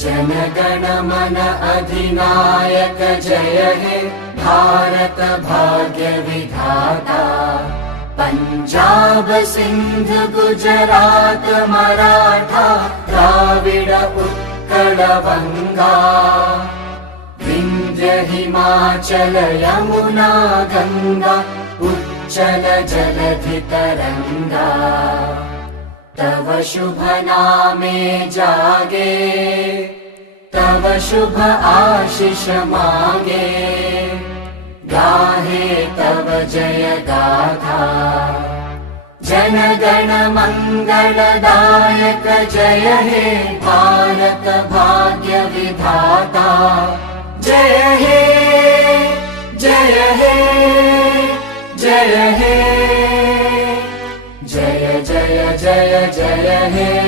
जनगण मन अधिनायक जय हे भारत भाग्य विधाता। पंजाब सिंध गुजरात मराठा द्राविड उत्कल बंगा। विंध्य हिमाचल यमुना गंगा उच्चल जलधि तरंगा। तव शुभ नामे जागे तव शुभ आशीष मागे। गाहे तव जय गाथा जनगण मंगलदायक जय हे भारत भाग्य विधाता। जय हे जय हे जय हे जय जय जय जय हे।